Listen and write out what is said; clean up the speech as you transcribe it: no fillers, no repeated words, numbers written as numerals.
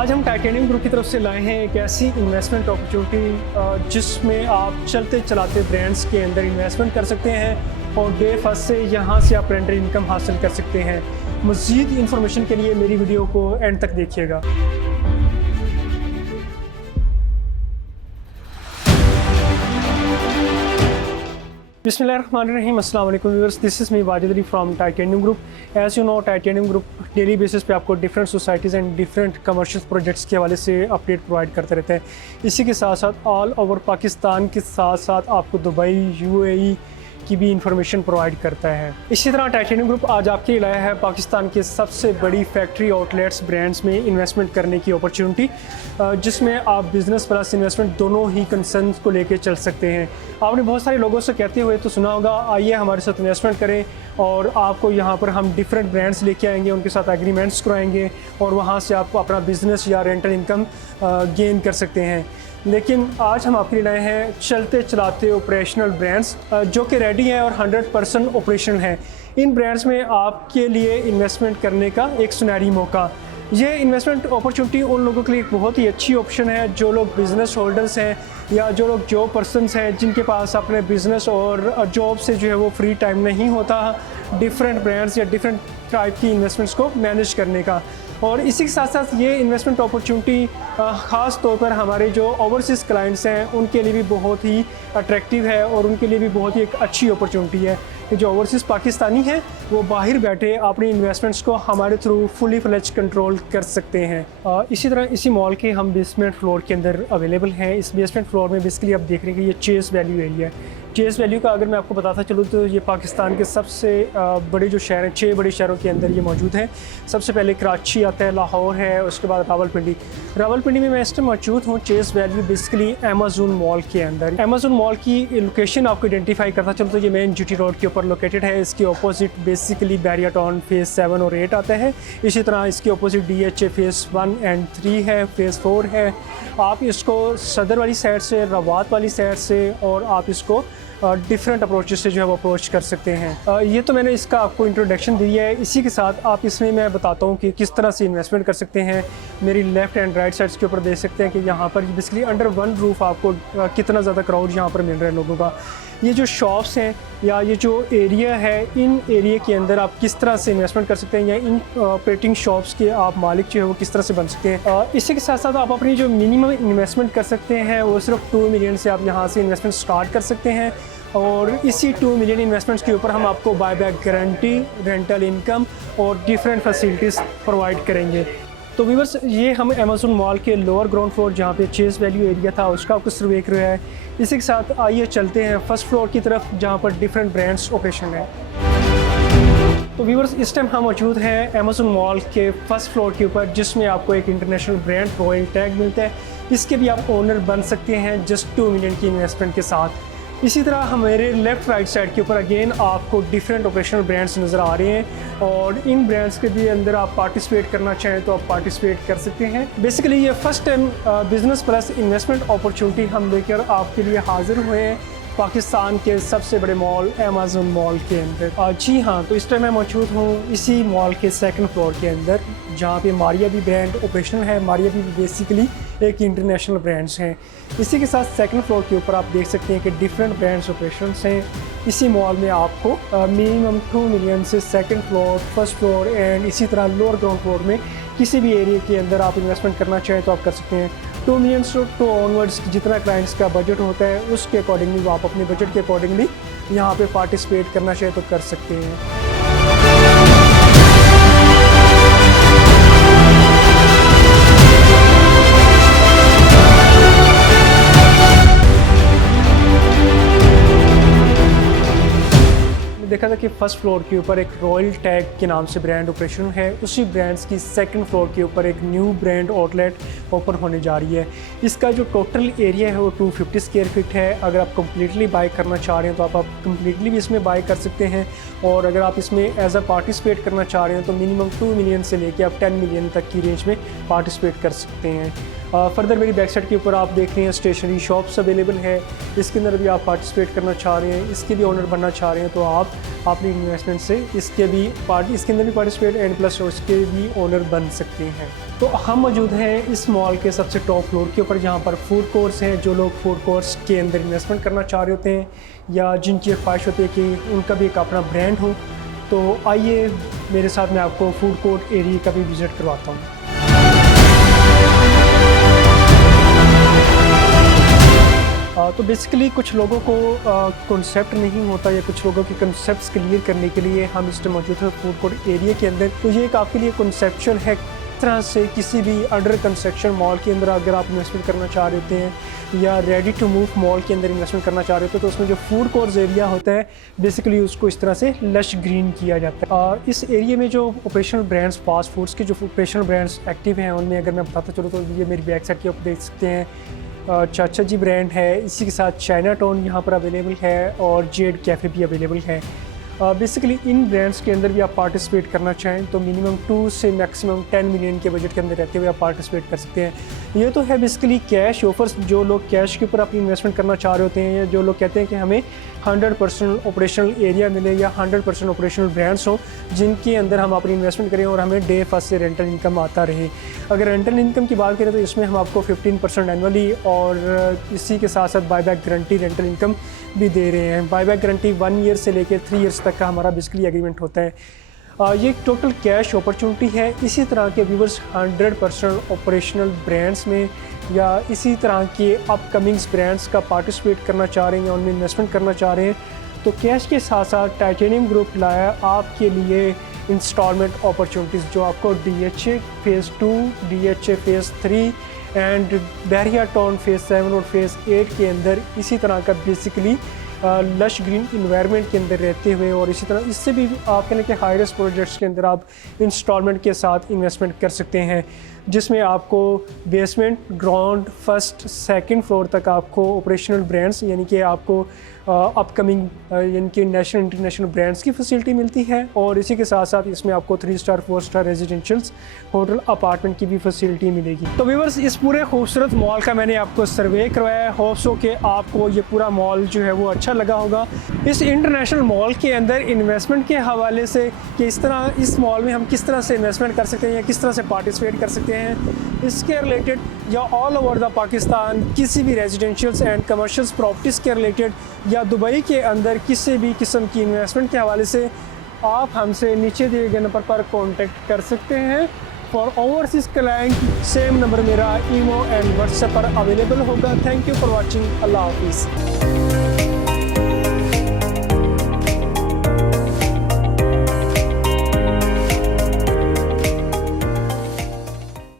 आज हम titanium group की तरफ से लाए हैं एक ऐसी इन्वेस्टमेंट अपॉर्चुनिटी जिसमें आप चलते चलाते ब्रांड्स के अंदर इन्वेस्टमेंट कर सकते हैं और डे फर्स्ट से यहाँ से आप रेंटल इनकम हासिल कर सकते हैं। मज़ीद इन्फॉर्मेशन के लिए मेरी वीडियो को एंड तक देखिएगा। बिस्मिल्लाहिर्रहमानिर्रहीम, अस्सलाम वालेकुम viewers, this is me Wajid Ali from Titanium Group. As you know, Titanium Group daily basis पे आपको different societies and different commercial projects के हवाले से अपडेट प्रोवाइड करते रहते हैं। इसी के साथ साथ ऑल ओवर पाकिस्तान के साथ साथ आपको दुबई, यूएई की भी इंफॉर्मेशन प्रोवाइड करता है। इसी तरह टाइटेनियम ग्रुप आज आपके लिए लाया है पाकिस्तान के सबसे बड़ी फैक्ट्री आउटलेट्स ब्रांड्स में इन्वेस्टमेंट करने की अपॉर्चुनिटी, जिसमें आप बिजनेस प्लस इन्वेस्टमेंट दोनों ही कंसर्न्स को लेकर चल सकते हैं। आपने बहुत सारे लोगों से कहते हुए तो सुना होगा, आइए हमारे साथ इन्वेस्टमेंट करें और आपको यहाँ पर हम डिफरेंट ब्रांड्स लेके आएंगे, उनके साथ एग्रीमेंट्स कराएंगे और वहाँ से आप अपना बिजनेस या रेंटल इनकम गेन कर सकते हैं। लेकिन आज हम आपके लिए लाए हैं चलते चलाते ऑपरेशनल ब्रांड्स जो कि रेडी हैं और 100% ऑपरेशनल हैं। इन ब्रांड्स में आपके लिए इन्वेस्टमेंट करने का एक सुनहरी मौका। ये इन्वेस्टमेंट अपॉर्चुनिटी उन लोगों के लिए एक बहुत ही अच्छी ऑप्शन है जो लोग बिज़नेस होल्डर्स हैं या जो लोग जॉब पर्सनस हैं जिनके पास अपने बिज़नेस और जॉब से जो है वो फ्री टाइम नहीं होता डिफरेंट ब्रांड्स या डिफरेंट टाइप की इन्वेस्टमेंट्स को मैनेज करने का। और इसी के साथ साथ ये इन्वेस्टमेंट अपॉर्चुनिटी ख़ास तौर पर हमारे जो ओवरसीज़ क्लाइंट्स हैं उनके लिए भी बहुत ही अट्रैक्टिव है और उनके लिए भी बहुत ही एक अच्छी अपॉर्चुनिटी है कि जो ओवरसीज़ पाकिस्तानी हैं वो बाहर बैठे अपनी इन्वेस्टमेंट्स को हमारे थ्रू फुली फ्लेज कंट्रोल कर सकते हैं। इसी तरह इसी मॉल के हम बेसमेंट फ्लोर के अंदर अवेलेबल हैं। इस बेसमेंट फ्लोर में बेसिकली आप देख रहे हैं कि ये चेस वैल्यू एरिया है। चेस वैल्यू का अगर मैं आपको बताता चलूँ तो ये पाकिस्तान के सबसे बड़े जो शहर हैं, 6 बड़े शहरों के अंदर ये मौजूद हैं। सबसे पहले कराची आता है, लाहौर है, उसके बाद रावलपिंडी। रावलपिंडी में मैं इस टाइम मौजूद हूँ। Chase Value basically Amazon Mall के अंदर। अमेज़न मॉल की लोकेशन आपको आइडेंटिफाई करता चलूँ तो ये मेन जीटी रोड के ऊपर लोकेटेड है। इसके opposite basically Bahria Town phase 7 और 8 आता है। इसी तरह इसके अपोजिट DHA फेज़ 1 एंड 3 है, फेज़ 4 है। आप इसको सदर वाली साइड से, रवात वाली साइड से और आप इसको डिफरेंट अप्रोचेस से जो है वो अप्रोच कर सकते हैं। ये तो मैंने इसका आपको इंट्रोडक्शन दी है। इसी के साथ आप इसमें मैं बताता हूँ कि किस तरह से इन्वेस्टमेंट कर सकते हैं। मेरी लेफ़्ट एंड राइट साइड्स के ऊपर देख सकते हैं कि यहाँ पर बेसिकली अंडर वन रूफ आपको कितना ज़्यादा क्राउड यहाँ पर मिल रहा है लोगों का। ये जो शॉप्स हैं या ये जो एरिया है, इन एरिया के अंदर आप किस तरह से इन्वेस्टमेंट कर सकते हैं या इन ऑपरेटिंग शॉप्स के आप मालिक जो है वो किस तरह से बन सकते हैं। इसी के साथ साथ आप अपनी जो मिनिमम इन्वेस्टमेंट कर सकते हैं वो सिर्फ 2 मिलियन से आप यहाँ से इन्वेस्टमेंट स्टार्ट कर सकते हैं और इसी 2 मिलियन इन्वेस्टमेंट्स के ऊपर हम आपको बायबैक गारंटी, रेंटल इनकम और डिफरेंट फैसिलिटीज़ प्रोवाइड करेंगे। तो व्यूअर्स, ये हम अमेज़न मॉल के लोअर ग्राउंड फ्लोर जहाँ पे चेस वैल्यू एरिया था उसका आपको सर्वे कर रहा है। इसी के साथ आइए चलते हैं फर्स्ट फ्लोर की तरफ जहाँ पर डिफरेंट ब्रांड्स ऑपरेशन है। तो व्यूअर्स, इस टाइम हम मौजूद हैं अमेज़न मॉल के फर्स्ट फ्लोर के ऊपर जिसमें आपको एक इंटरनेशनल ब्रांड रॉयल टैग मिलता है। इसके भी आप ओनर बन सकते हैं जस्ट 2 मिलियन की इन्वेस्टमेंट के साथ। इसी तरह हमारे लेफ़्ट राइट साइड के ऊपर अगेन आपको डिफरेंट ऑपरेशनल ब्रांड्स नज़र आ रहे हैं और इन ब्रांड्स के भी अंदर आप पार्टिसिपेट करना चाहें तो आप पार्टिसिपेट कर सकते हैं। बेसिकली ये first time business plus investment opportunity हम लेकर आपके लिए हाजिर हुए हैं पाकिस्तान के सबसे बड़े मॉल अमेज़न मॉल के अंदर। जी हाँ, तो इस टाइम मैं मौजूद हूँ इसी मॉल के सेकंड फ्लोर के अंदर जहाँ पे मारिया भी ब्रांड ऑपरेशनल है। मारिया भी बेसिकली एक इंटरनेशनल ब्रांड्स हैं। इसी के साथ सेकंड फ्लोर के ऊपर आप देख सकते हैं कि डिफरेंट ब्रांड्स ऑपरेशंस हैं। इसी मॉल में आपको मिनिमम 2 मिलियन से second floor, first floor and इसी तरह लोअर ग्राउंड फ्लोर में किसी भी एरिया के अंदर आप इन्वेस्टमेंट करना चाहें तो आप कर सकते हैं। 2 मिलियन टू ऑनवर्ड्स जितना क्लाइंट्स का बजट होता है उसके अकॉर्डिंगली आप अपने बजट के अकॉर्डिंगली यहाँ पे पार्टिसिपेट करना चाहें तो कर सकते हैं। देखा था कि फर्स्ट फ्लोर के ऊपर एक रॉयल टैग के नाम से ब्रांड ऑपरेशन है। उसी ब्रांड्स की सेकंड फ्लोर के ऊपर एक न्यू ब्रांड आउटलेट ओपन होने जा रही है। इसका जो टोटल एरिया है वो 250 स्क्वायर फीट है। अगर आप कम्प्लीटली बाय करना चाह रहे हैं तो आप कम्प्लीटली भी इसमें बाय कर सकते हैं और अगर आप इसमें एज अ पार्टिसिपेट करना चाह रहे हैं तो मिनिमम 2 मिलियन से लेके आप 10 मिलियन तक की रेंज में पार्टिसिपेट कर सकते हैं। फर्दर मेरी बैक साइड के ऊपर आप देख रहे हैं स्टेशनरी शॉप्स अवेलेबल है। इसके अंदर भी आप पार्टिसिपेट करना चाह रहे हैं, इसके भी ओनर बनना चाह रहे हैं तो आप अपनी इन्वेस्टमेंट से इसके अंदर भी पार्टिसिपेट एंड प्लस उसके भी ओनर बन सकते हैं। तो हम मौजूद हैं इस मॉल के सबसे टॉप फ्लोर के ऊपर, जहाँ पर फूड कोर्ट्स हैं। जो लोग फूड कोर्ट्स के अंदर इन्वेस्टमेंट करना चाह रहे होते हैं या जिनकी ख्वाहिश होती है कि उनका भी एक अपना ब्रांड हो, तो आइए मेरे साथ मैं आपको फूड कोर्ट एरिया का भी विज़िट करवाता हूँ। तो बेसिकली कुछ लोगों को कॉन्सेप्ट नहीं होता या कुछ लोगों के कॉन्सेप्ट्स क्लियर करने के लिए हम इस टाइम मौजूद हैं फूड कोर्ट एरिया के अंदर। तो ये एक आपके लिए कॉन्सेप्चुअल है, किस तरह से किसी भी अंडर कंस्ट्रक्शन मॉल के अंदर अगर आप इन्वेस्टमेंट करना चाह रहे होते हैं या रेडी टू मूव मॉल के अंदर इन्वेस्टमेंट करना चाह रहे होते हैं, तो उसमें जो फूड कोर्ट एरिया होता है बेसिकली उसको इस तरह से लश ग्रीन किया जाता है। और इस एरिया में जो ऑपरेशनल ब्रांड्स, फास्ट फूड्स के जो ऑपरेशनल ब्रांड्स एक्टिव हैं, उनमें अगर मैं बताता चलूँ तो ये मेरी बैक साइड के ऊपर देख सकते हैं चाचा जी ब्रांड है, इसी के साथ चाइना टाउन यहाँ पर अवेलेबल है और जेड कैफ़े भी अवेलेबल है। बेसिकली इन ब्रांड्स के अंदर भी आप पार्टिसिपेट करना चाहें तो मिनिमम 2 से मैक्सिमम 10 मिलियन के बजट के अंदर रहते हुए आप पार्टिसिपेट कर सकते हैं। ये तो है बेसिकली कैश ऑफर्स, जो लोग कैश के ऊपर अपनी इन्वेस्टमेंट करना चाह रहे होते हैं या जो लोग कहते हैं कि हमें 100% ऑपरेशनल एरिया मिले या 100% ऑपरेशनल ब्रांड्स हों जिनके अंदर हम अपनी इन्वेस्टमेंट करें और हमें डे फर्स्ट से रेंटल इनकम आता रहे। अगर रेंटल इनकम की बात करें तो इसमें हम आपको 15% एनुअली और इसी के साथ साथ बायबैक गारंटी रेंटल इनकम भी दे रहे हैं। बायबैक गारंटी 1 ईयर से लेकर 3 ईयर्स तक का हमारा बेसिकली एग्रीमेंट होता है। ये एक टोटल कैश अपॉर्चुनिटी है। इसी तरह के व्यूवर्स 100% ऑपरेशनल ब्रांड्स में या इसी तरह के अपकमिंग्स ब्रांड्स का पार्टिसिपेट करना चाह रहे हैं या उनमें इन्वेस्टमेंट करना चाह रहे हैं, तो कैश के साथ साथ टाइटेनियम ग्रुप लाया आपके लिए इंस्टॉलमेंट अपॉर्चुनिटीज़, जो आपको DHA phase 2, DHA phase 3 and Bahria Town phase 7 और फेज़ 8 के अंदर इसी तरह का बेसिकली लश ग्रीन इन्वायरमेंट के अंदर रहते हुए और इसी तरह इससे भी आप कहने के हाई रिस्क प्रोजेक्ट्स के अंदर आप इंस्टॉलमेंट के साथ इन्वेस्टमेंट कर सकते हैं, जिसमें आपको basement, ground, first, second floor तक आपको ऑपरेशनल ब्रांड्स यानी कि आपको अपकमिंग यानी कि नेशनल इंटरनेशनल ब्रांड्स की फैसिलिटी मिलती है और इसी के साथ साथ इसमें आपको 3 स्टार 4 स्टार रेजिडेंशियल्स, होटल, अपार्टमेंट की भी फैसिलिटी मिलेगी। तो व्यूअर्स, इस पूरे खूबसूरत मॉल का मैंने आपको सर्वे करवाया है। होप्स हो कि आपको ये पूरा मॉल जो है वो अच्छा लगा होगा। इस इंटरनेशनल मॉल के अंदर इन्वेस्टमेंट के हवाले से कि इस तरह इस मॉल में हम किस तरह से इन्वेस्टमेंट कर सकते हैं या किस तरह से पार्टिसिपेट कर सकते हैं, इसके रिलेटेड या ऑल ओवर द पाकिस्तान किसी भी रेजिडेंशियल्स एंड कमर्शियल्स प्रॉपर्टीज़ के रिलेटेड या दुबई के अंदर किसी भी किस्म की इन्वेस्टमेंट के हवाले से आप हमसे नीचे दिए गए नंबर पर कांटेक्ट कर सकते हैं। For overseas client same number मेरा ईमो एंड व्हाट्सएप पर अवेलेबल होगा। Thank you for watching. अल्लाह हाफिज़।